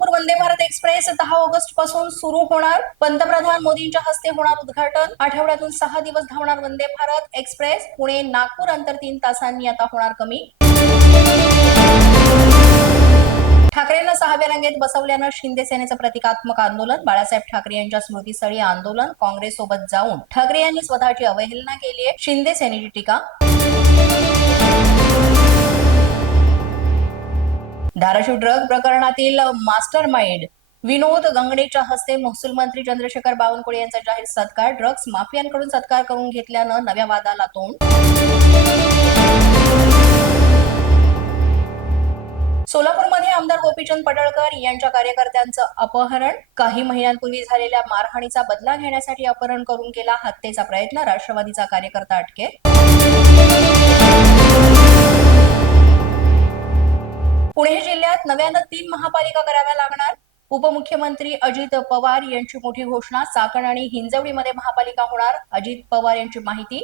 Express दहा ऑगस्टपासून सुरू होणार. पंतप्रधान मोदींच्या हस्ते होणार उद्घाटन. आठवड्यातून सहा दिवस धावणार वंदे भारत एक्सप्रेस. पुणे नागपूर अंतर तीन तासांनी आता होणार कमी. ठाकरेंना सहाव्या रांगेत बसवल्यानं शिंदे सेनेचं प्रतिकात्मक आंदोलन. बाळासाहेब ठाकरे यांच्या स्मृतीस्थळी आंदोलन. काँग्रेस सोबत जाऊन ठाकरे यांनी स्वतःची अवहेलना केली आहे. शिंदे सेनेची टीका धाराशिव ड्रग प्रकरणातील मास्टर माइंड विनोद गंगडेच्या हस्ते महसूल मंत्री चंद्रशेखर बावनकुळे यांचा जाहीर सत्कार. ड्रग्ज माफियांकडून सत्कार करून घेतल्यानं नव्या वादाला तोंड. सोलापूरमध्ये आमदार गोपीचंद पडळकर यांच्या कार्यकर्त्यांचं अपहरण. काही महिन्यांपूर्वी झालेल्या मारहाणीचा बदला घेण्यासाठी अपहरण करून केला हत्येचा प्रयत्न राष्ट्रवादीचा कार्यकर्ता अटकेत. पुणे जिल्ह्यात नव्यानं तीन महापालिका कराव्या लागणार. उपमुख्यमंत्री अजित पवार यांची मोठी घोषणा चाकण आणि हिंजवडीमध्ये महापालिका होणार. अजित पवार यांची माहिती.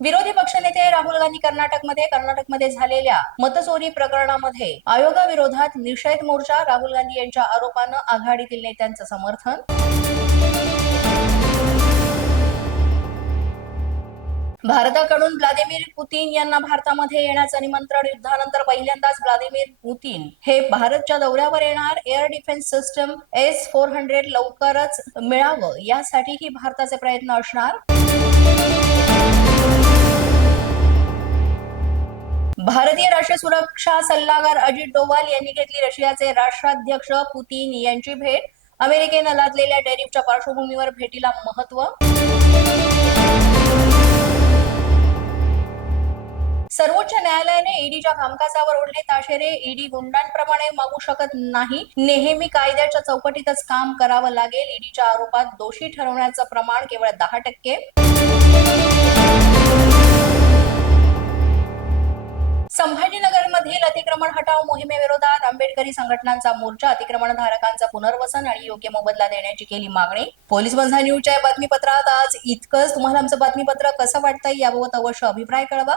विरोधी पक्षनेते राहुल गांधी कर्नाटकमध्ये कर्नाटकमध्ये झालेल्या मतचोरी प्रकरणामध्ये आयोगाविरोधात निषेध मोर्चा राहुल गांधी यांच्या आरोपानं आघाडीतील नेत्यांचं समर्थन. भारताकडून व्लादिमीर पुतीन यांना भारतामध्ये येण्याचं निमंत्रण युद्धानंतर पहिल्यांदाच व्लादिमीर पुतीन हे भारतच्या दौऱ्यावर येणार. Air defence system S four hundred लवकरच मिळावं यासाठीही भारताचे प्रयत्न असणार. भारतीय राष्ट्रीय सुरक्षा सल्लागार अजित डोवाल यांनी घेतली रशियाचे राष्ट्राध्यक्ष पुतीन यांची भेट. अमेरिकेनं लादलेल्या टेरिफच्या पार्श्वभूमीवर भेटीला महत्त्व. सर्वोच्च न्यायालयाने ईडीच्या कामकाजावर ओढले ताशेरे ईडी गुंडांप्रमाणे मागू शकत नाही. नेहमी कायद्याच्या चौकटीतच काम करावं लागेल. ईडीच्या आरोपात दोषी ठरवण्याचं प्रमाण केवळ दहा टक्के. संभाजीनगरमधील अतिक्रमण हटाव मोहिमेविरोधात आंबेडकरी संघटनांचा मोर्चा अतिक्रमणधारकांचा पुनर्वसन आणि योग्य मोबदला देण्याची केली मागणी. पोलीस बंधा न्यूजच्या बातमीपत्रात आज इतकंच. तुम्हाला आमचं बातमीपत्र कसं वाटतंय याबाबत अवश्य अभिप्राय कळवा.